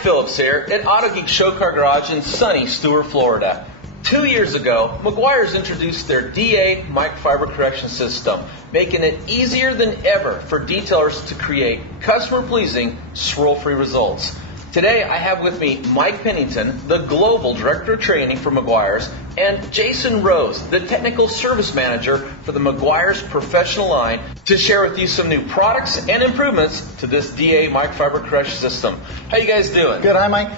Phillips here at Autogeek Show Car Garage in sunny Stuart, Florida. 2 years ago, Meguiar's introduced their DA microfiber correction system, making it easier than ever for detailers to create customer-pleasing, swirl-free results. Today, I have with me Mike Pennington, the Global Director of Training for Meguiar's, and Jason Rose, the Technical Service Manager for the Meguiar's professional line, to share with you some new products and improvements to this DA microfiber correction system. How you guys doing? Good. Hi, Mike.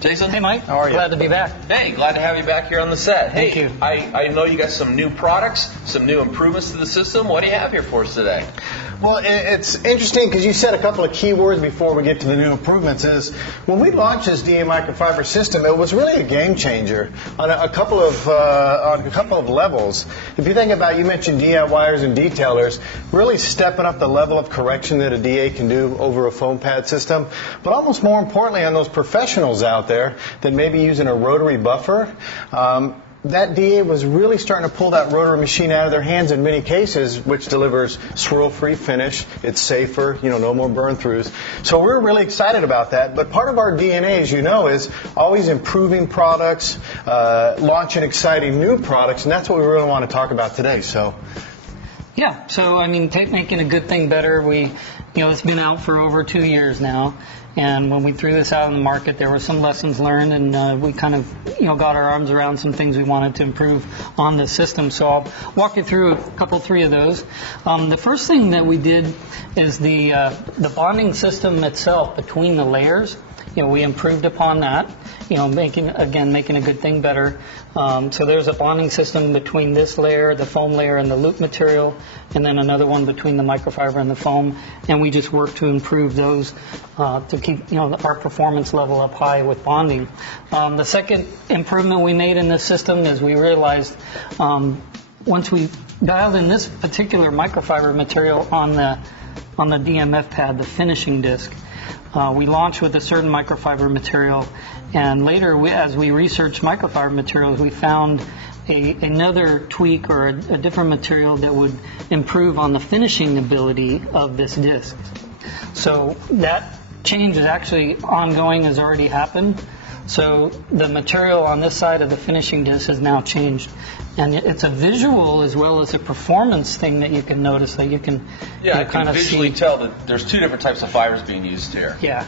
Jason? Hey, Mike. How are you? Glad to be back. Hey, glad to have you back here on the set. Thank Hey, you. I know you got some new products, some new improvements to the system. What do you have here for us today? Well, it's interesting because you said a couple of key words before we get to the new improvements. Is when we launched this DA microfiber system, it was really a game changer on a couple of levels. If you think about, you mentioned DIYers and detailers, really stepping up the level of correction that a DA can do over a foam pad system, but almost more importantly on those professionals out there that may be using a rotary buffer. That DA was really starting to pull that rotary machine out of their hands in many cases, which delivers swirl-free finish. It's safer, no more burn-throughs. So we're really excited about that. But part of our DNA, as you know, is always improving products, launching exciting new products, and that's what we really want to talk about today. So. Yeah, so I mean, making a good thing better. It's been out for over 2 years now, and when we threw this out in the market, there were some lessons learned, and we kind of, got our arms around some things we wanted to improve on the system. So I'll walk you through three of those. The first thing that we did is the bonding system itself between the layers. We improved upon that, making a good thing better. So there's a bonding system between this layer, the foam layer, and the loop material, and then another one between the microfiber and the foam. And we just work to improve those to keep our performance level up high with bonding. The second improvement we made in this system is we realized once we dialed in this particular microfiber material on the DMF pad, the finishing disc. We launched with a certain microfiber material, and later, as we researched microfiber materials, we found another tweak or a different material that would improve on the finishing ability of this disc. So that change is actually ongoing, has already happened. So the material on this side of the finishing disc has now changed. And it's a visual as well as a performance thing that you can notice, that you can I can visually tell that there's two different types of fibers being used here. Yeah.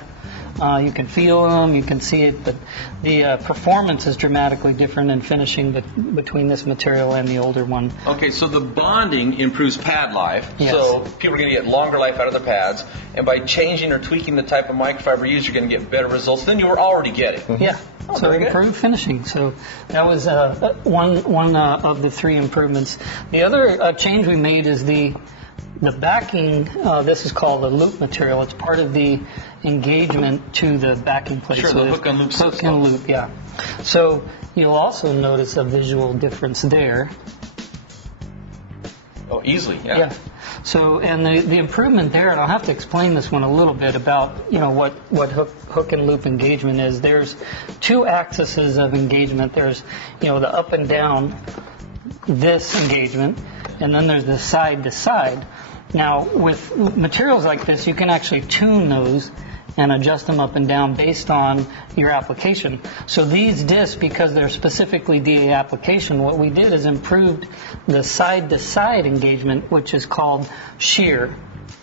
You can feel them, you can see it, but the performance is dramatically different in finishing between this material and the older one. Okay, so the bonding improves pad life, yes. So people are going to get longer life out of their pads, and by changing or tweaking the type of microfiber used, you're going to get better results than you were already getting. Mm-hmm. Yeah. So improved finishing. So that was one of the three improvements. The other change we made is the backing. This is called the loop material. It's part of the engagement to the backing plate. Sure, so the hook and loop system. Hook and loop, yeah. So you'll also notice a visual difference there. Oh, easily, yeah. Yeah. So, and the improvement there, and I'll have to explain this one a little bit about, what hook and loop engagement is. There's two axes of engagement. There's, the up and down, this engagement, and then there's the side to side. Now, with materials like this, you can actually tune those and adjust them up and down based on your application. So these discs, because they're specifically DA application, what we did is improved the side-to-side engagement, which is called shear.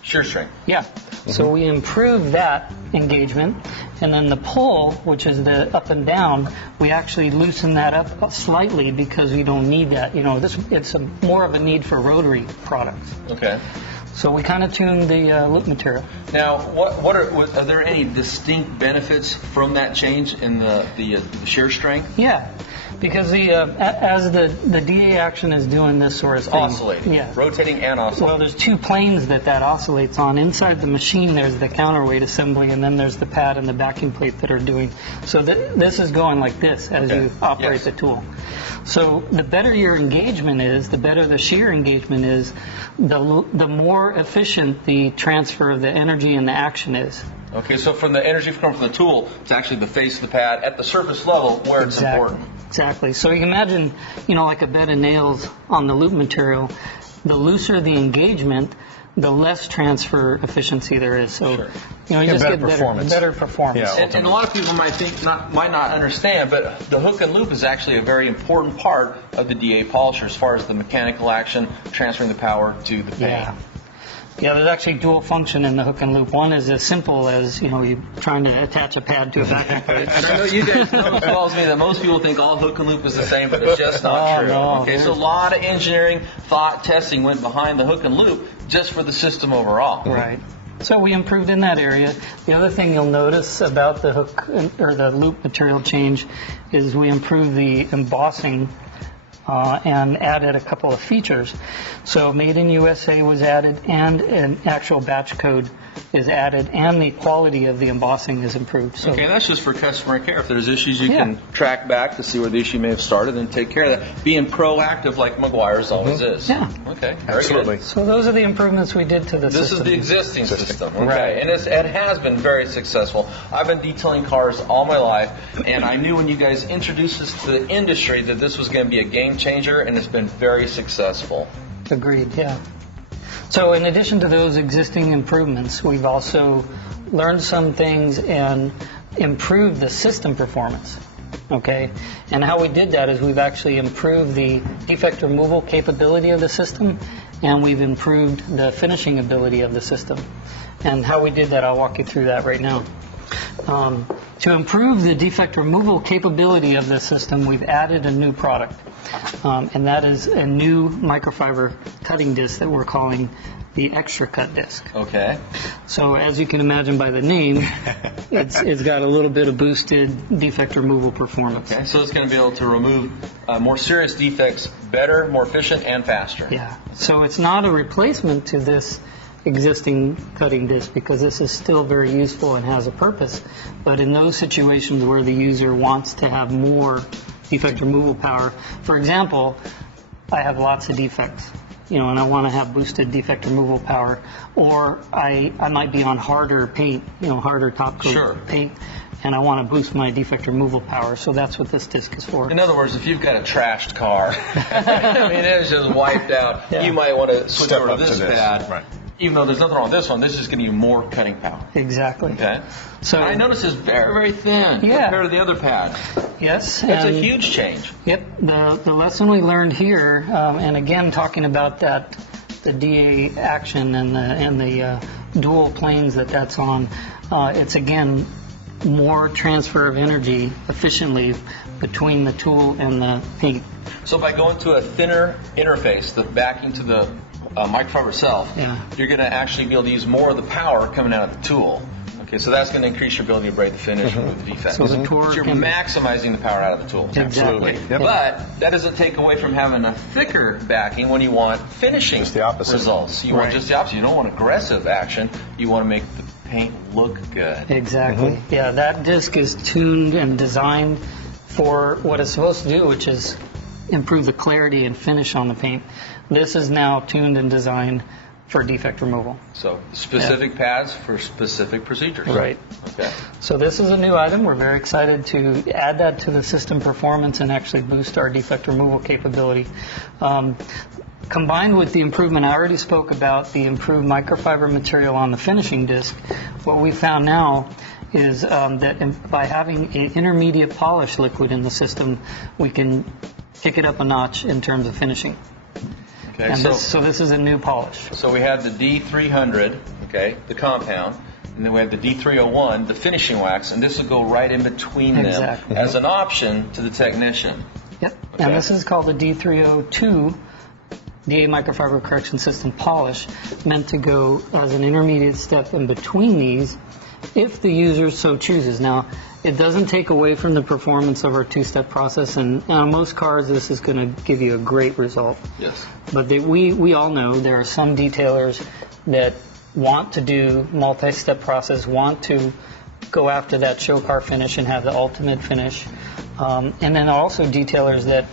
Shear strength. Yeah. Mm-hmm. So we improved that engagement, and then the pull, which is the up and down, we actually loosen that up slightly because we don't need that. It's more of a need for rotary products. Okay. So we kind of tuned the loop material. Now, are there any distinct benefits from that change in the shear strength? Yeah, because as the DA action is doing this sort of thing, oscillating, yeah, rotating and oscillating. Well, there's two planes that oscillates on. Inside the machine, there's the counterweight assembly, and then there's the pad and the backing plate that are doing. So this is going like this as you operate the tool. So the better your engagement is, the better the shear engagement is, the more efficient the transfer of the energy and the action is. Okay, so from the energy from the tool, it's actually the face of the pad at the surface level where it's important. Exactly. So you can imagine, like a bed of nails on the loop material. The looser the engagement, the less transfer efficiency there is. So, Sure. you just better get performance. better performance. Yeah. And a lot of people might not understand, but the hook and loop is actually a very important part of the DA polisher as far as the mechanical action, transferring the power to the paint. Yeah. Yeah, there's actually dual function in the hook and loop. One is as simple as, you trying to attach a pad to a vacuum plate. And I know you guys know as well as me that most people think all hook and loop is the same, but it's just not true. No. Okay, so a lot of engineering, thought, testing went behind the hook and loop just for the system overall. Right. So we improved in that area. The other thing you'll notice about the hook or the loop material change is we improved the embossing and added a couple of features. So Made in USA was added, and an actual batch code is added, and the quality of the embossing is improved. So, Okay, that's just for customer care. If there's issues, you Yeah. can track back to see where the issue may have started and take care of that. Being proactive like Meguiar's always is. Yeah. Okay, very Absolutely. good. so those are the improvements we did to the This system. is the existing system, okay? Right. And it has been very successful. I've been detailing cars all my life, and I knew when you guys introduced this to the industry that this was going to be a game changer, and it's been very successful. Agreed, yeah. So in addition to those existing improvements, we've also learned some things and improved the system performance. Okay? And how we did that is we've actually improved the defect removal capability of the system, and we've improved the finishing ability of the system. And how we did that, I'll walk you through that right now. To improve the defect removal capability of the system, we've added a new product, and that is a new microfiber cutting disc that we're calling the Extra Cut disc. Okay. So as you can imagine by the name, it's got a little bit of boosted defect removal performance. Okay, so it's going to be able to remove more serious defects better, more efficient, and faster. Yeah. So it's not a replacement to this existing cutting disc, because this is still very useful and has a purpose. But in those situations where the user wants to have more defect removal power, for example, I have lots of defects, and I want to have boosted defect removal power, or I might be on harder paint, harder top coat Sure. paint, and I want to boost my defect removal power. So that's what this disc is for. In other words, if you've got a trashed car, I mean, it's just wiped out, Yeah. you might want to switch Step over up to to this this. pad. Right. Even though there's nothing wrong with this one, this is giving you more cutting power. Exactly. Okay. So I notice it's very, very thin Yeah. compared to the other pad. yes, That's a and- huge change. Yep. The lesson we learned here, and again talking about that, the DA action and the dual planes that's on, it's again more transfer of energy efficiently between the tool and the paint. So by going to a thinner interface, the backing to the microfiber itself, Yeah. you're going to actually be able to use more of the power coming out of the tool. Okay, so that's going to increase your ability to break the finish and remove the defects. So the torque you're and- maximizing the power out of the tool. Exactly. Yep. But that doesn't take away from having a thicker backing when you want finishing Just the opposite. results. You want Right. just the opposite. You don't want aggressive action. You want to make the paint look good. Exactly. Yeah, that disc is tuned and designed for what it's supposed to do, which is improve the clarity and finish on the paint. This is now tuned and designed for defect removal. So specific pads for specific procedures. Right. Okay. So this is a new item. We're very excited to add that to the system performance and actually boost our defect removal capability. Combined with the improvement I already spoke about, the improved microfiber material on the finishing disc, what we found now is that by having an intermediate polish liquid in the system, we can kick it up a notch in terms of finishing. Okay. And so this is a new polish. So we have the D300, okay, the compound, and then we have the D301, the finishing wax, and this will go right in between them Exactly. as an option to the technician. Yep. Okay. And this is called the D302 DA Microfiber Correction System Polish, meant to go as an intermediate step in between these if the user so chooses. Now, it doesn't take away from the performance of our two-step process, and on most cars this is going to give you a great result. Yes. But we all know there are some detailers that want to do multi-step process, want to go after that show car finish and have the ultimate finish. And then also detailers that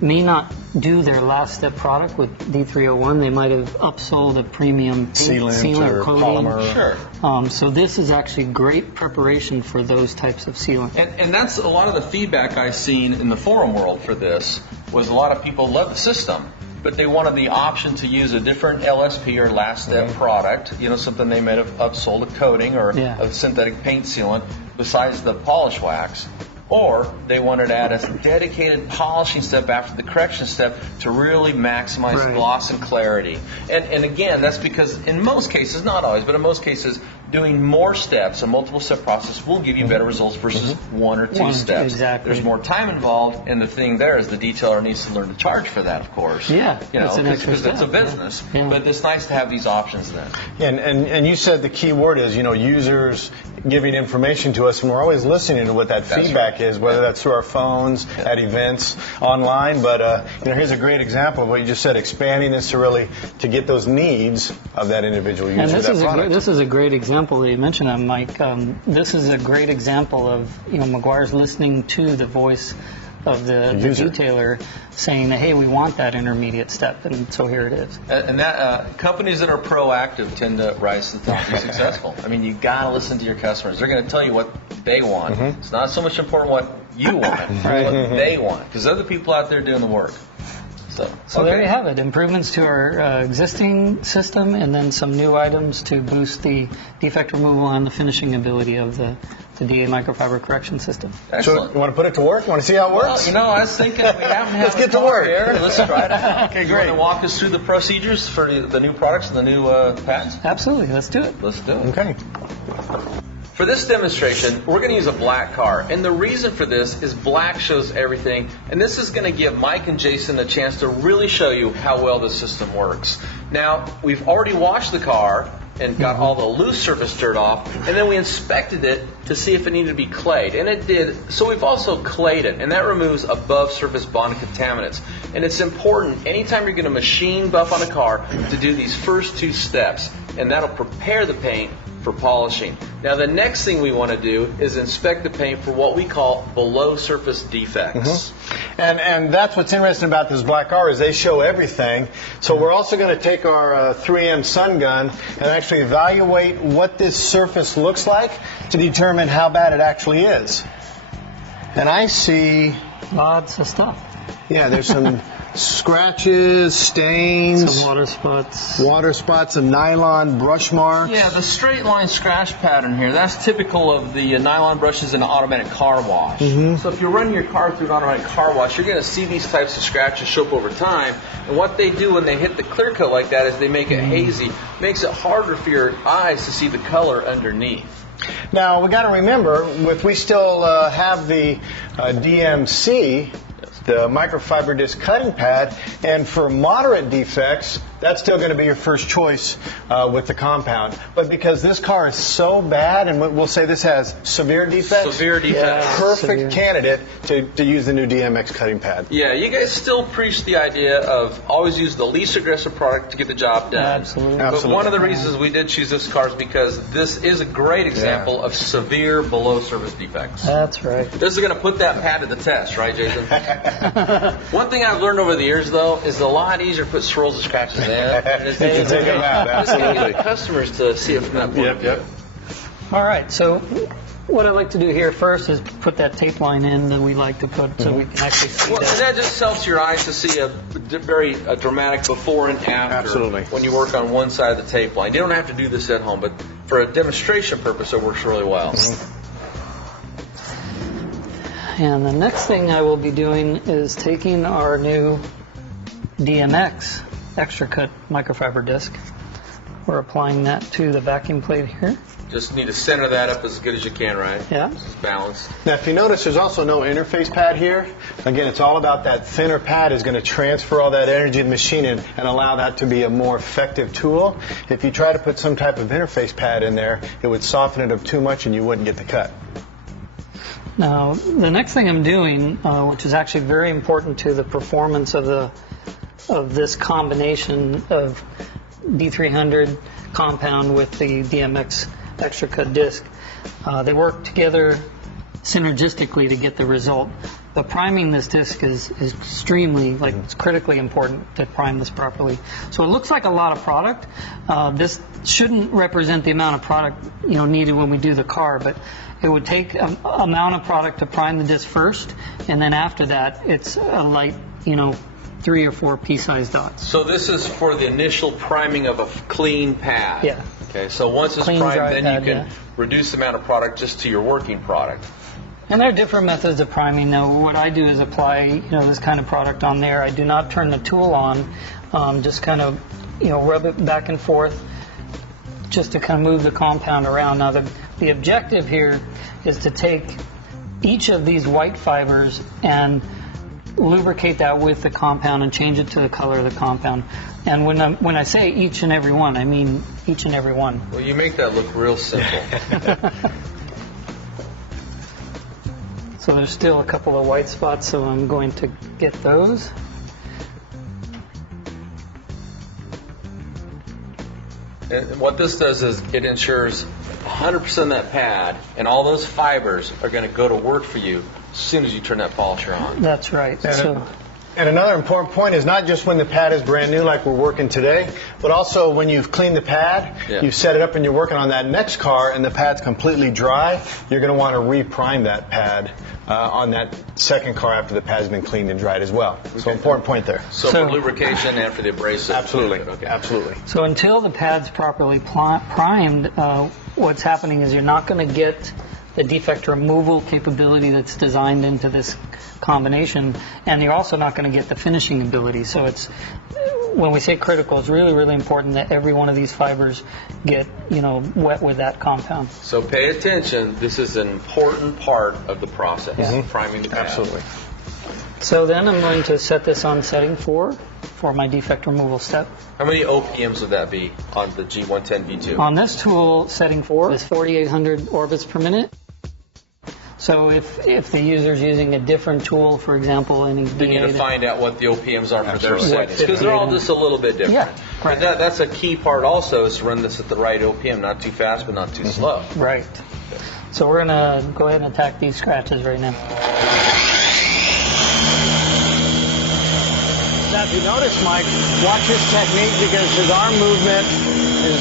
may not do their last step product with D301. They might have upsold a premium paint, Sealant or coating. polymer. Sure. So this is actually great preparation for those types of sealant. And that's a lot of the feedback I've seen in the forum world for this, was a lot of people love the system, but they wanted the option to use a different LSP or last step product, something they may have upsold, a coating or a synthetic paint sealant besides the polish wax. Or they wanted to add a dedicated polishing step after the correction step to really maximize gloss and clarity. And again, that's because in most cases, not always, but in most cases, doing more steps, a multiple step process, will give you better results versus one or two steps. Exactly. There's more time involved, and the thing there is the detailer needs to learn to charge for that, of course. Yeah, because it's a business. Yeah. But it's nice to have these options then. And you said the key word is, users giving information to us, and we're always listening to what that feedback is, whether that's through our phones, at events, online. But here's a great example of what you just said, expanding this to get those needs of that individual user. And this is a great example that you mentioned, Mike. This is a great example of Meguiar's listening to the voice of the detailer, saying that, hey, we want that intermediate step, and so here it is. And that companies that are proactive tend to rise to the top and be successful. I mean, you got to listen to your customers. They're going to tell you what they want. It's not so much important what you want, what they want, because other people out there doing the work. So there you have it. Improvements to our existing system, and then some new items to boost the defect removal and the finishing ability of the DA microfiber correction system. Excellent. So you want to put it to work? You want to see how it works? Well, I was thinking we haven't had Let's get to work. Here. Let's try it out. Okay, You great. want to walk us through the procedures for the new products and the new patents? Absolutely. Let's do it. Let's do it. Okay. For this demonstration, we're going to use a black car. And the reason for this is black shows everything. And this is going to give Mike and Jason a chance to really show you how well the system works. Now, we've already washed the car and got all the loose surface dirt off. And then we inspected it to see if it needed to be clayed. And it did. So we've also clayed it. And that removes above surface bonded contaminants. And it's important anytime you're going to machine buff on a car to do these first two steps. And that'll prepare the paint for polishing. Now the next thing we want to do is inspect the paint for what we call below surface defects. And that's what's interesting about this black R is they show everything. So we're also going to take our 3M sun gun and actually evaluate what this surface looks like to determine how bad it actually is. And I see Lots of stuff. Yeah, there's some scratches, stains, Some water spots, some nylon brush marks. Yeah, the straight line scratch pattern here, that's typical of the nylon brushes in an automatic car wash. So if you're running your car through an automatic car wash, you're going to see these types of scratches show up over time. And what they do when they hit the clear coat like that is they make it hazy. Makes it harder for your eyes to see the color underneath. Now, we got to remember, we still have the DMC, the microfiber disc cutting pad, and for moderate defects, that's still going to be your first choice with the compound. But because this car is so bad, and we'll say this has severe defects, perfect candidate to use the new DMX cutting pad. Yeah, you guys still preach the idea of always use the least aggressive product to get the job done. Absolutely. But one of the reasons we did choose this car is because this is a great example of severe below surface defects. That's right. This is going to put that pad to the test, right, Jason? One thing I've learned over the years, though, is a lot easier to put swirls and scratches in. You can take them out, absolutely. Get the customers to see it from that point of view. All right, so what I like to do here first is put that tape line in that we like to put so we can actually see Well, and that. that just helps your eyes to see a very dramatic before and after Absolutely. when you work on one side of the tape line. You don't have to do this at home, but for a demonstration purpose, it works really well. And the next thing I will be doing is taking our new DMX extra cut microfiber disc. We're applying that to the vacuum plate here. Just need to center that up as good as you can, right? Yeah. It's balanced. Now, if you notice, there's also no interface pad here. Again, it's all about that thinner pad is going to transfer all that energy to the machine and allow that to be a more effective tool. If you try to put some type of interface pad in there, it would soften it up too much and you wouldn't get the cut. Now, the next thing I'm doing, which is actually very important to the performance of this combination of D300 compound with the DMX extra cut disc, they work together synergistically to get the result. But priming this disc is extremely, it's critically important to prime this properly. So it looks like a lot of product. This shouldn't represent the amount of product needed when we do the car, but it would take an amount of product to prime the disc first, and then after that, it's a light, 3 or 4 pea-sized dots. So this is for the initial priming of a clean pad. Yeah. Okay, so once it's Clean, primed, dry then pad, you can yeah. reduce the amount of product just to your working product. And there are different methods of priming. Now, what I do is apply, this kind of product on there. I do not turn the tool on, just kind of, rub it back and forth, just to kind of move the compound around. Now, the objective here is to take each of these white fibers and lubricate that with the compound and change it to the color of the compound. And when I say each and every one, I mean each and every one. Well, you make that look real simple. So there's still a couple of white spots, so I'm going to get those. And what this does is it ensures 100% of that pad and all those fibers are going to go to work for you as soon as you turn that polisher on. That's right. And another important point is not just when the pad is brand new like we're working today, but also when you've cleaned the pad, you've set it up and you're working on that next car and the pad's completely dry, you're going to want to re-prime that pad on that second car after the pad's been cleaned and dried as well. So important point there. So for lubrication and for the abrasive. Absolutely. Okay. Absolutely. So until the pad's properly primed, what's happening is you're not going to get the defect removal capability that's designed into this combination, and you're also not going to get the finishing ability. So it's, when we say critical, it's really, really important that every one of these fibers get, wet with that compound. So pay attention. This is an important part of the process, priming the pad. Absolutely. So then I'm going to set this on setting 4 for my defect removal step. How many OPMs would that be on the G110 V2? On this tool, setting 4 is 4,800 orbits per minute. So if the user's using a different tool, for example, any then you need to find out what the OPMs are for their settings, because they're all just a little bit different. Yeah, right. But that's a key part also, is to run this at the right OPM, not too fast but not too slow. Right. So we're going to go ahead and attack these scratches right now. Now, if you notice, Mike, watch his technique because his arm movement is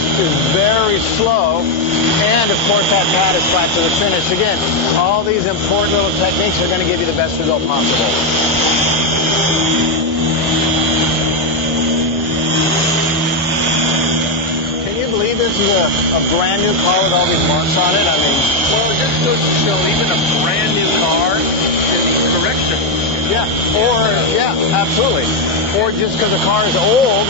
very slow, and of course that pad is flat to the finish. Again, all these important little techniques are going to give you the best result possible. Can you believe this is a brand new car with all these marks on it? I mean, well, it just goes to show even a brand new car can be correctable. Yeah, absolutely. Or just because the car is old,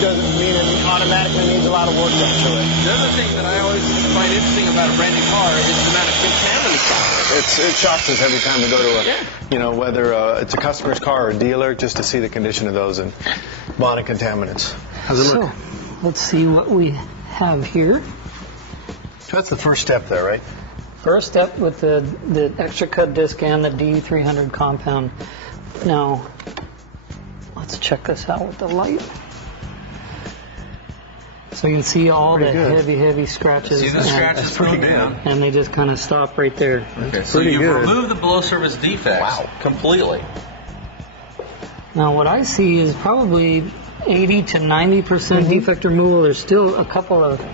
doesn't mean it automatically needs a lot of work done to it. The other thing that I always find interesting about a brand new car is the amount of contaminants on it. It shocks us every time we go to whether it's a customer's car or a dealer, just to see the condition of those and body contaminants. How's it look? So let's see what we have here. That's the first step there, right? First step with the extra cut disc and the D300 compound. Now, let's check this out with the light. So you can see all the heavy scratches. See the scratches pretty good. And they just kind of stop right there. Okay, so you remove the below surface defects completely. Now what I see is probably 80 to 90% defect removal. There's still a couple of,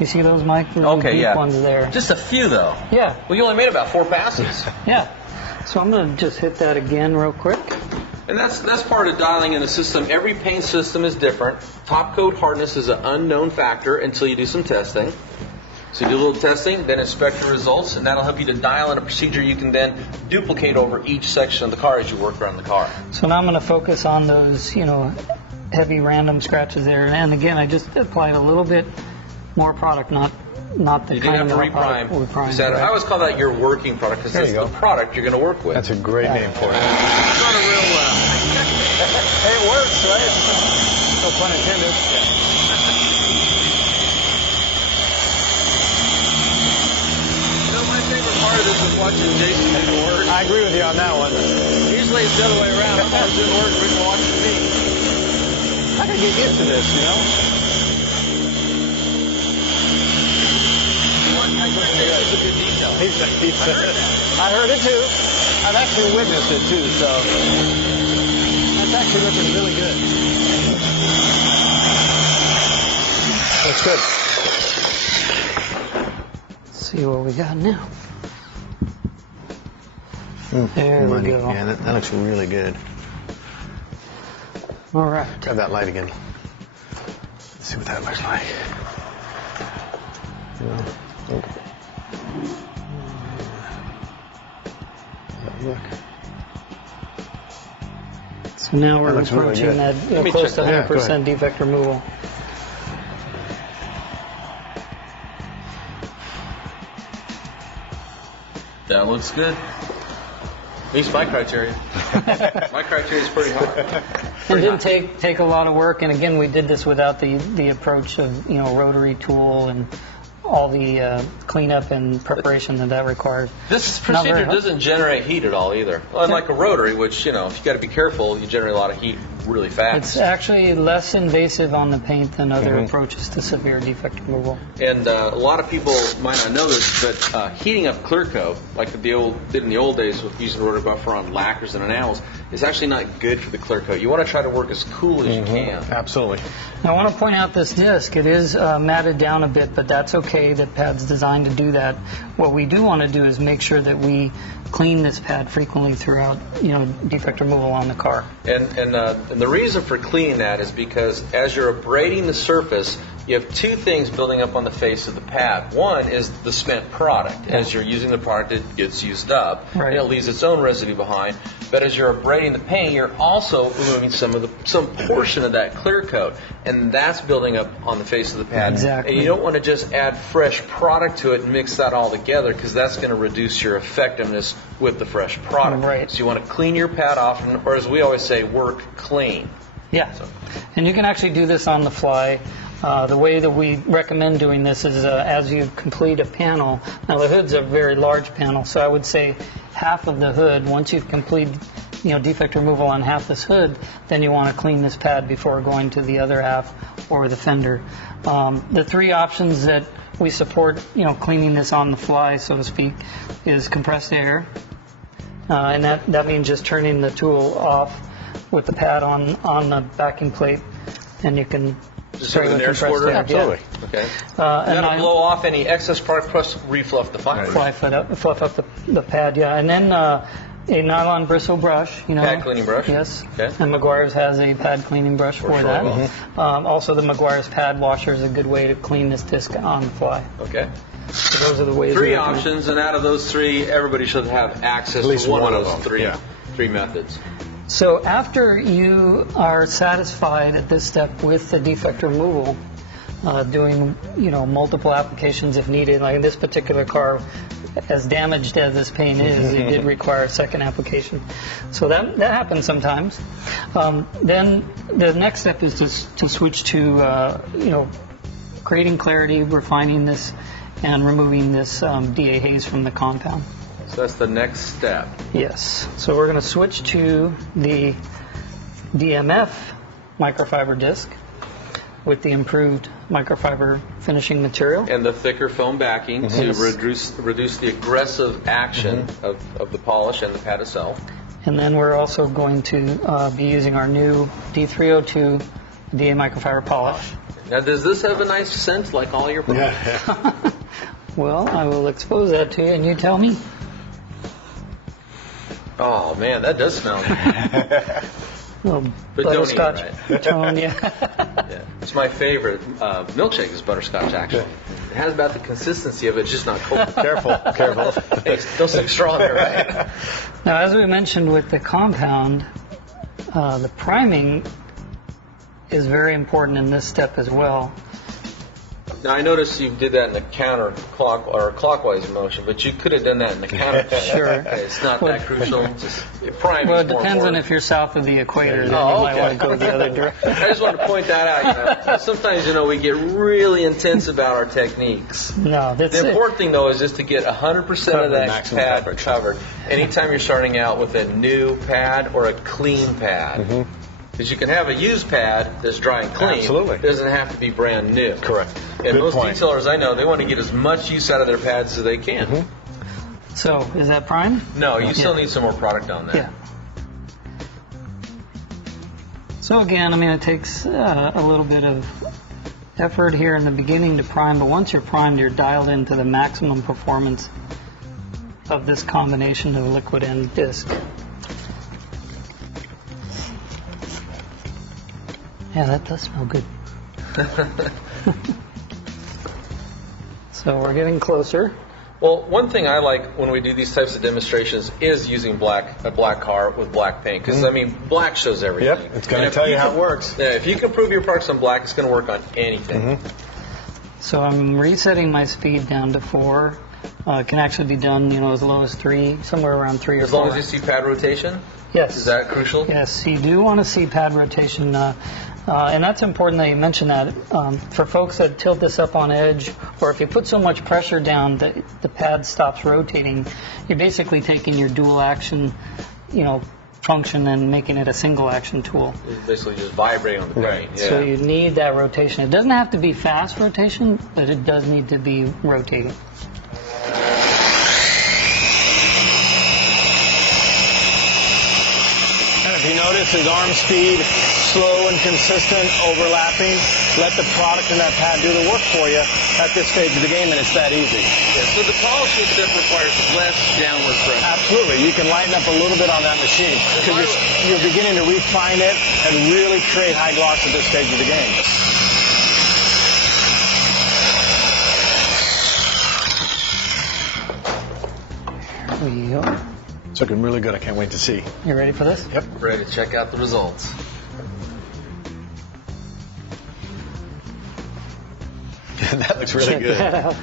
you see those, Mike? Deep ones there. Just a few though. Yeah. Well, you only made about 4 passes. Yeah. So I'm going to just hit that again real quick. And that's part of dialing in the system. Every paint system is different. Top coat hardness is an unknown factor until you do some testing. So you do a little testing, then inspect the results, and that'll help you to dial in a procedure you can then duplicate over each section of the car as you work around the car. So now I'm going to focus on those, heavy random scratches there. And again, I just applied a little bit more product, not the you kind have of to reprime. I always call that your working product because it's the product you're going to work with. That's a great name for it. It's not a real. Hey, it works, right? No pun intended. My favorite part of this is watching Jason do the work. I agree with you on that one. Usually it's the other way around. I'm always doing work and watching me. I can get used to this, It's a good detail. I heard it too. I've actually witnessed it too, so that's actually looking really good. That's good. Let's see what we got now. There we go. Yeah, that looks really good. All right. Grab that light again. Let's see what that looks like. Look. So now we're looks really approaching good. that close to check that. 100% defect removal. That looks good. At least my criteria. My criteria is pretty high. It didn't take a lot of work, and again, we did this without the approach of rotary tool and all the cleanup and preparation that required. This procedure doesn't generate heat at all either. Unlike a rotary, which, if you got to be careful, you generate a lot of heat really fast. It's actually less invasive on the paint than other approaches to severe defect removal. And a lot of people might not know this, but heating up clear coat, like did in the old days with using rotary buffer on lacquers and enamels, is actually not good for the clear coat. You want to try to work as cool as you can. Absolutely. Now, I want to point out this disc. It is matted down a bit, but that's okay. The pad's designed to do that. What we do want to do is make sure that we clean this pad frequently throughout, defect removal on the car. And the reason for cleaning that is because as you're abrading the surface, you have two things building up on the face of the pad. One is the spent product. As you're using the product, it gets used up, and it leaves its own residue behind. But as you're abrading the paint, you're also removing some portion of that clear coat, and that's building up on the face of the pad. Exactly. And you don't want to just add fresh product to it and mix that all together, because that's going to reduce your effectiveness with the fresh product. Right. So you want to clean your pad off, or as we always say, work clean. Yeah. And you can actually do this on the fly. The way that we recommend doing this is as you complete a panel. Now the hood's a very large panel, so I would say half of the hood. Once you've completed, defect removal on half this hood, then you want to clean this pad before going to the other half or the fender. The three options that we support, cleaning this on the fly, so to speak, is compressed air, and that means just turning the tool off with the pad on the backing plate, and you can. Just with an air squirter? Absolutely. Yeah. Okay. And that'll blow off any excess product plus refluff the fiber. Fluff up the pad, yeah. And then a nylon bristle brush, Pad cleaning brush? Yes. Okay. And Meguiar's has a pad cleaning brush for that. Also, the Meguiar's pad washer is a good way to clean this disc on the fly. Okay. So those are the ways. Three options, and out of those three, everybody should have access to one of those three methods. So after you are satisfied at this step with the defect removal, doing multiple applications if needed, like in this particular car, as damaged as this paint is, it did require a second application. So that happens sometimes. Then the next step is to switch to creating clarity, refining this, and removing this DA haze from the compound. So that's the next step. Yes. So we're going to switch to the DMF microfiber disc with the improved microfiber finishing material. And the thicker foam backing to reduce the aggressive action of the polish and the pad itself. And then we're also going to be using our new D302 DA microfiber polish. Now, does this have a nice scent like all your products? Yeah. Well, I will expose that to you, and you tell me. Oh, man, that does smell good. Little But butterscotch don't eat it, tone, Yeah. It's my favorite. Milkshake is butterscotch, actually. It has about the consistency of it, just not cold. Careful. Hey, don't stick straw in there, right? Now, as we mentioned with the compound, the priming is very important in this step as well. Now, I noticed you did that in the clockwise motion, but you could have done that in the counterclockwise. Sure. Okay, it's not that crucial. Just priming. Well, it depends on if you're south of the equator, then you might want to go the other direction. I just wanted to point that out. Sometimes, we get really intense about our techniques. No, that's The important thing, though, is just to get 100% of that pad covered. Anytime you're starting out with a new pad or a clean pad. Because you can have a used pad that's dry and clean. Absolutely. It doesn't have to be brand new. Correct. And most detailers I know, they want to get as much use out of their pads as they can. So, is that prime? No, you still need some more product on that. Yeah. So again, it takes a little bit of effort here in the beginning to prime, but once you're primed, you're dialed into the maximum performance of this combination of liquid and disc. Yeah, that does smell good. So we're getting closer. Well, one thing I like when we do these types of demonstrations is using a black car with black paint. Because, I mean, black shows everything. Yep, it's going to tell you how it works. Yeah, if you can prove your product's on black, it's going to work on anything. So I'm resetting my speed down to 4. It can actually be done, as low as 3, somewhere around 3 or 4. As long as you see pad rotation? Yes. Is that crucial? Yes, you do want to see pad rotation. And that's important that you mention that. For folks that tilt this up on edge, or if you put so much pressure down that the pad stops rotating, you're basically taking your dual action, function and making it a single action tool. It's basically just vibrating on the paint. Yeah. So you need that rotation. It doesn't have to be fast rotation, but it does need to be rotating. If you notice his arm speed, slow and consistent, overlapping, let the product in that pad do the work for you at this stage of the game, and it's that easy. Yeah, so the polishing step requires less downward pressure. Absolutely. You can lighten up a little bit on that machine because you're beginning to refine it and really create high gloss at this stage of the game. There we go. It's looking really good. I can't wait to see. You ready for this? Yep. Ready to check out the results. That looks really good.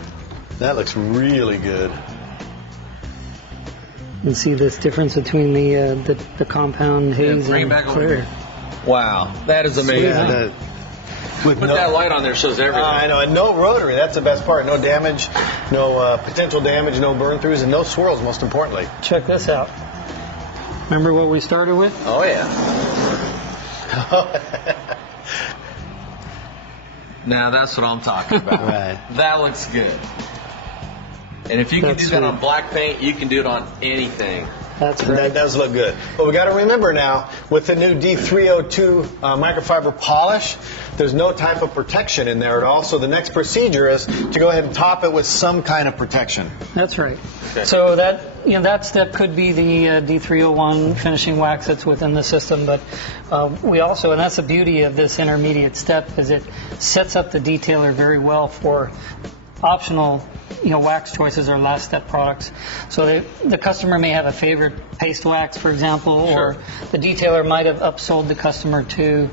That looks really good. You see this difference between the compound haze bring it and back over clear. here. Wow, that is amazing. Yeah, Put that light on there, shows everything. I know, and no rotary. That's the best part. No damage, no potential damage, no burn-throughs, and no swirls, most importantly. Check this out. Remember what we started with? Oh, yeah. Now, that's what I'm talking about. Right. That looks good. And if you can do that on black paint, you can do it on anything. That's right. That does look good. But we got to remember now, with the new D302 microfiber polish, there's no type of protection in there at all. So the next procedure is to go ahead and top it with some kind of protection. That's right. Okay. So that step could be the D301 finishing wax that's within the system, but we also, and that's the beauty of this intermediate step, is it sets up the detailer very well for optional wax choices or last step products. So the customer may have a favorite paste wax, for example, or the detailer might have upsold the customer to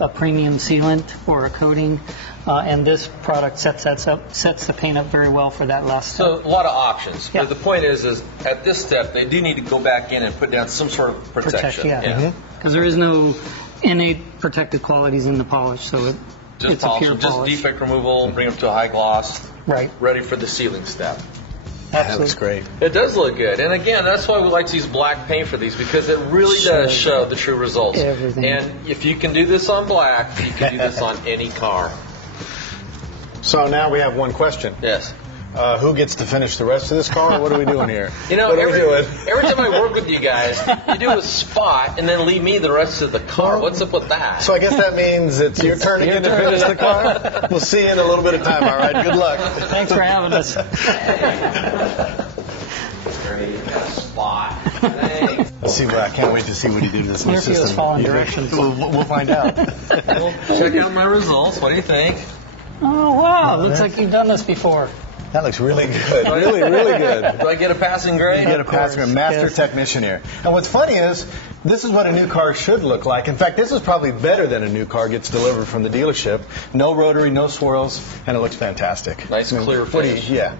a premium sealant or a coating, and this product sets the paint up very well for that last step. So a lot of options. Yeah. But the point is at this step, they do need to go back in and put down some sort of protection. Because there is no innate protected qualities in the polish, so it's a pure polish. Just defect removal, bring them to a high gloss. Right. Ready for the sealing step. That looks great. It does look good. And again, that's why we like to use black paint for these, because it really does show the true results. Everything. And if you can do this on black, you can do this on any car. So now we have one question. Yes. Who gets to finish the rest of this car? What are we doing here? What are we doing? Every time I work with you guys, you do a spot and then leave me the rest of the car. What's up with that? So I guess that means it's your turn again to finish the car. We'll see you in a little bit of time, all right? Good luck. Thanks for having us. Spot. Thanks. Let's see. I can't wait to see what he did to this new Wonder if he was system. following directions. We'll find out. Check out my results. What do you think? Oh, wow. Looks like you've done this before. That looks really good. Really, really good. Do I get a passing grade? You get a passing grade. Master technician here. And what's funny is, this is what a new car should look like. In fact, this is probably better than a new car gets delivered from the dealership. No rotary, no swirls, and it looks fantastic. Nice, clear finish. Yeah,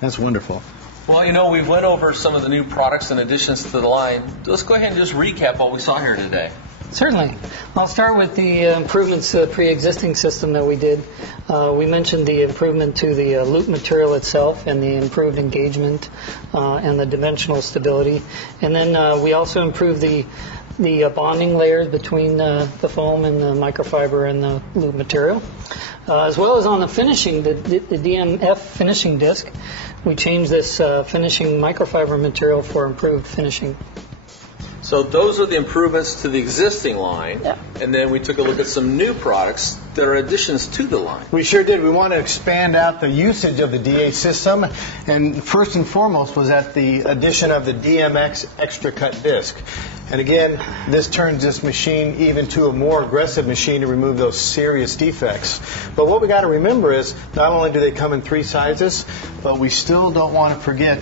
that's wonderful. Well, we've went over some of the new products and additions to the line. Let's go ahead and just recap what we saw here today. Certainly. I'll start with the improvements to the pre-existing system that we did. We mentioned the improvement to the loop material itself and the improved engagement and the dimensional stability. And then we also improved the bonding layers between the foam and the microfiber and the loop material. As well as on the finishing, the DMF finishing disc, we changed this finishing microfiber material for improved finishing. So those are the improvements to the existing line, Yeah. and then we took a look at some new products that are additions to the line. We sure did. We want to expand out the usage of the DA system, and first and foremost was at the addition of the DMX Extra Cut Disc. And again, this turns this machine even to a more aggressive machine to remove those serious defects. But what we got to remember is not only do they come in 3 sizes, but we still don't want to forget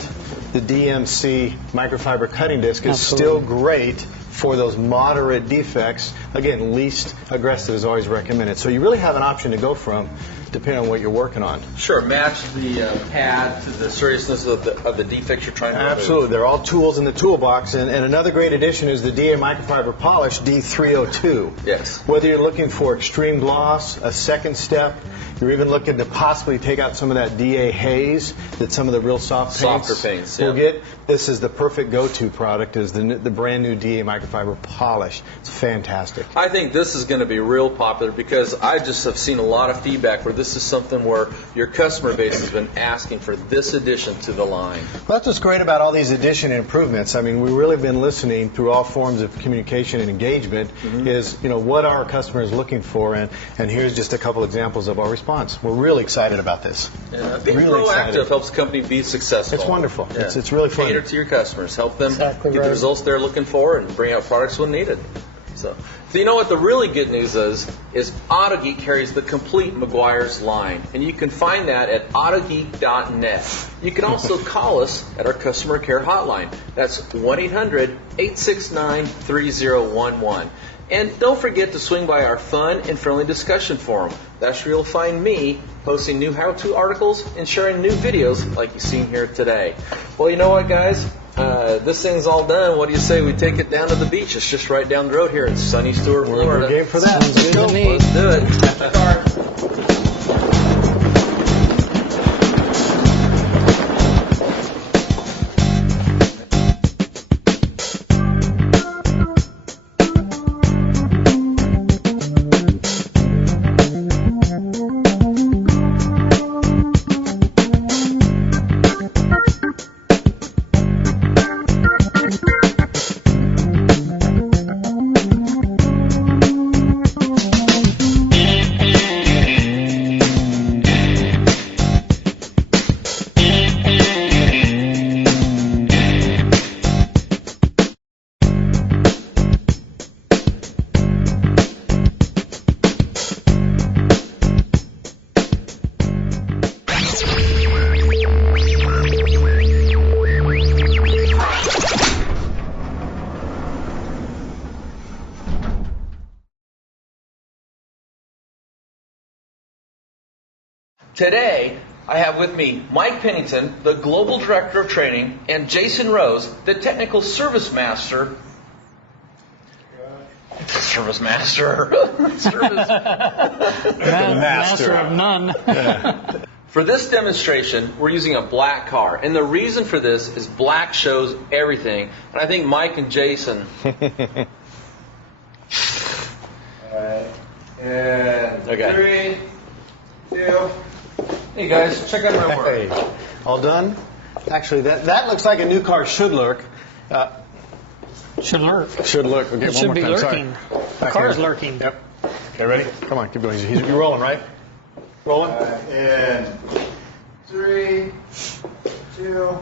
the DMC microfiber cutting disc is still great for those moderate defects. Again, least aggressive is always recommended. So you really have an option to go from depending on what you're working on. Sure, match the pad to the seriousness of the defects you're trying to remove. Absolutely. They're all tools in the toolbox. And another great addition is the DA Microfiber Polish D302. Yes. Whether you're looking for extreme gloss, a second step, you're even looking to possibly take out some of that DA haze that some of the real Softer paints, will get. This is the perfect go-to product, is the brand new DA Microfiber Polish. It's fantastic. I think this is going to be real popular because I just have seen a lot of feedback where this is something where your customer base has been asking for this addition to the line. Well, that's what's great about all these addition improvements. I mean, we've really been listening through all forms of communication and engagement is, what are our customers looking for? And here's just a couple examples of our response. We're really excited about this. Being really proactive excited. helps a company be successful. It's wonderful. Yeah. It's really fun. Cater to your customers. Help them Exactly get right. the results they're looking for and bring out products when needed. So you know what the really good news is Autogeek carries the complete Meguiar's line, and you can find that at autogeek.net. You can also call us at our customer care hotline. That's 1-800-869-3011. And don't forget to swing by our fun and friendly discussion forum. That's where you'll find me posting new how-to articles and sharing new videos like you've seen here today. Well, you know what, guys? This thing's all done. What do you say we take it down to the beach? It's just right down the road here in sunny Stuart, Florida. We're game for that. Sounds good to me. Let's do it. Today, I have with me Mike Pennington, the Global Director of Training, and Jason Rose, the Technical Service Master. Master of none. For this demonstration, we're using a black car, and the reason for this is black shows everything. And I think Mike and Jason. Alright, and Okay. 3, 2. Hey guys, check out my work. Hey, all done? Actually, that looks like a new car should look. Should lurk. Should look. Okay, It one should more be time. lurking. Sorry. The car's lurking. Yep. Okay, ready? Come on, keep going. You're rolling, right? Rolling? And 3, 2.